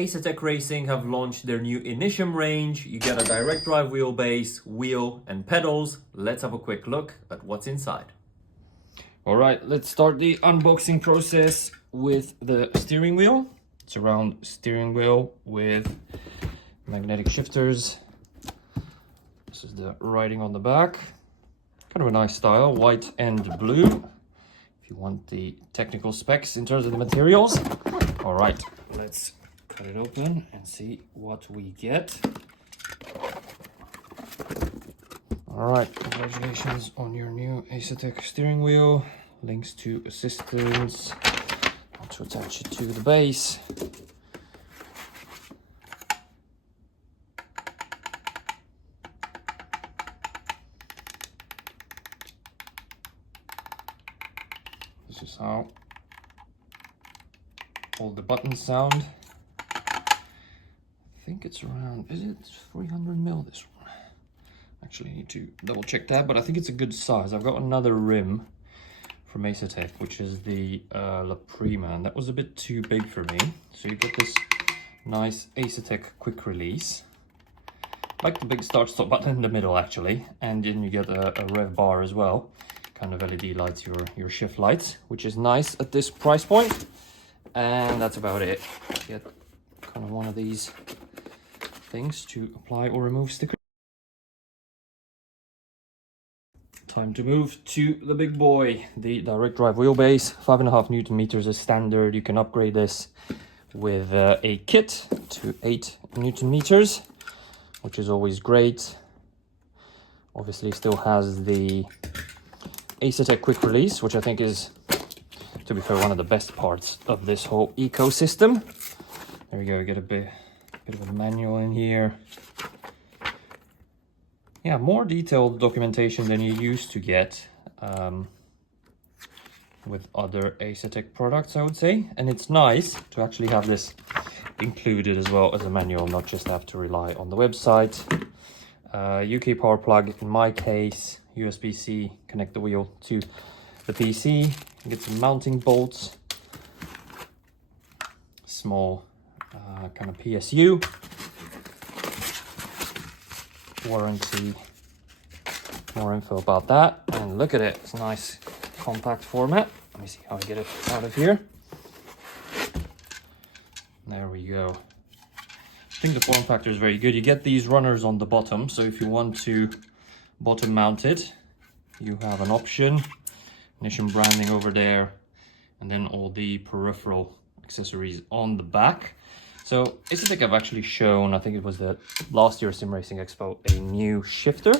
Asetek Racing have launched their new Initium range. You get a direct drive wheelbase, wheel and pedals. Let's have a quick look at what's inside. All right, let's start the unboxing process with the steering wheel. It's a round steering wheel with magnetic shifters. This is the writing on the back. Kind of a nice style, white and blue. If you want the technical specs in terms of the materials. All right, let's cut it open and see what we get. All right, congratulations on your new Asetek steering wheel. Links to assistance. How to attach it to the base. This is how all the buttons sound. I think it's around, is it 300 mil this one? Actually, I need to double check that, but I think it's a good size. I've got another rim from Asetek, which is the La Prima, and that was a bit too big for me. So you get this nice Asetek quick release. Like the big start-stop button in the middle, actually. And then you get a rev bar as well. Kind of LED lights, your shift lights, which is nice at this price point. And that's about it. Get kind of one of these things to apply or remove stickers. Time to move to the big boy, the direct drive wheelbase. 5.5 Newton meters is standard. You can upgrade this with a kit to 8 Newton meters, which is always great. Obviously still has the Asetek quick release, which I think is, to be fair, one of the best parts of this whole ecosystem. There we go, we get a bit of a manual in here. Yeah, more detailed documentation than you used to get with other Asetek products, I would say. And it's nice to actually have this included as well as a manual, not just have to rely on the website. UK power plug, in my case, USB-C, connect the wheel to the PC, get some mounting bolts, small kind of PSU, warranty, more info about that, and look at it, it's a nice compact format. Let me see how I get it out of here. There we go. I think the form factor is very good. You get these runners on the bottom, so if you want to bottom mount it, you have an option. Initium branding over there, and then all the peripheral accessories on the back. So Asetek have actually shown, I think it was the last year Sim Racing Expo, a new shifter.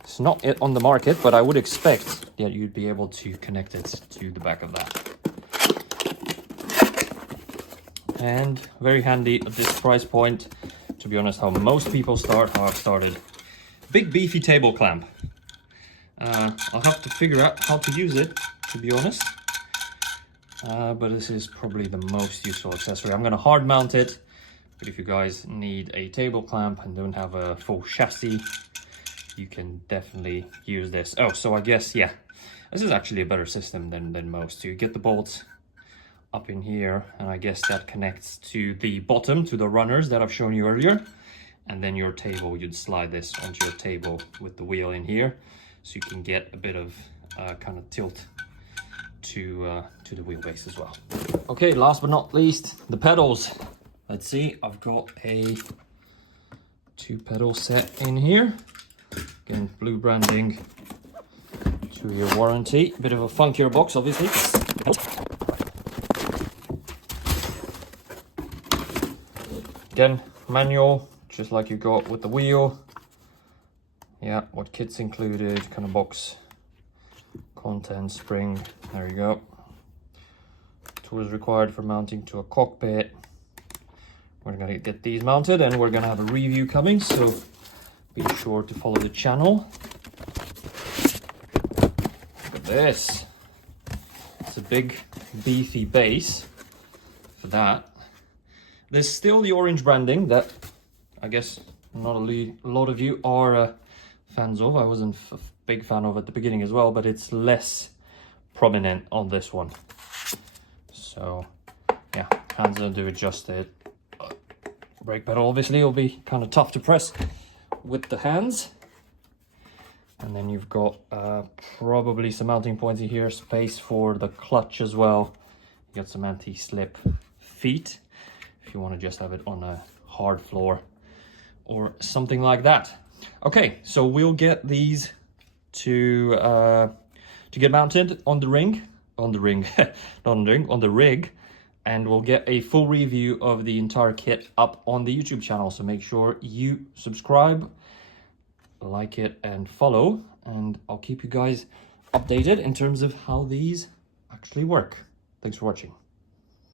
It's not yet on the market, but I would expect that you'd be able to connect it to the back of that. And very handy at this price point. To be honest, how most people start, how I've started. Big beefy table clamp. I'll have to figure out how to use it, to be honest. But this is probably the most useful accessory. I'm going to hard mount it, but if you guys need a table clamp and don't have a full chassis, you can definitely use this. Oh, so I guess, yeah, this is actually a better system than most. So you get the bolts up in here, and I guess that connects to the bottom, to the runners that I've shown you earlier. And then your table, you'd slide this onto your table with the wheel in here, so you can get a bit of kind of tilt to the wheelbase as well. Okay, last but not least, the pedals. Let's see, I've got a 2 pedal set in here. Again, blue branding, 2-year warranty. A bit of a funkier box, obviously. Again, manual, just like you got with the wheel. Yeah, what kit's included, kind of box, content, spring, there you go. Tools required for mounting to a cockpit. We're gonna get these mounted and we're gonna have a review coming, so be sure to follow the channel. Look at this. It's a big beefy base for that. There's still the orange branding that I guess not a lot of you are fans of. I wasn't a big fan of at the beginning as well, but it's less prominent on this one. So yeah, hands on to adjust it. brake pedal obviously will be kind of tough to press with the hands. And then you've got probably some mounting points in here, space for the clutch as well. You got some anti-slip feet if you want to just have it on a hard floor or something like that. Okay, so we'll get these to get mounted on the rig, and we'll get a full review of the entire kit up on the YouTube channel. So make sure you subscribe, like it, and follow, and I'll keep you guys updated in terms of how these actually work. Thanks for watching.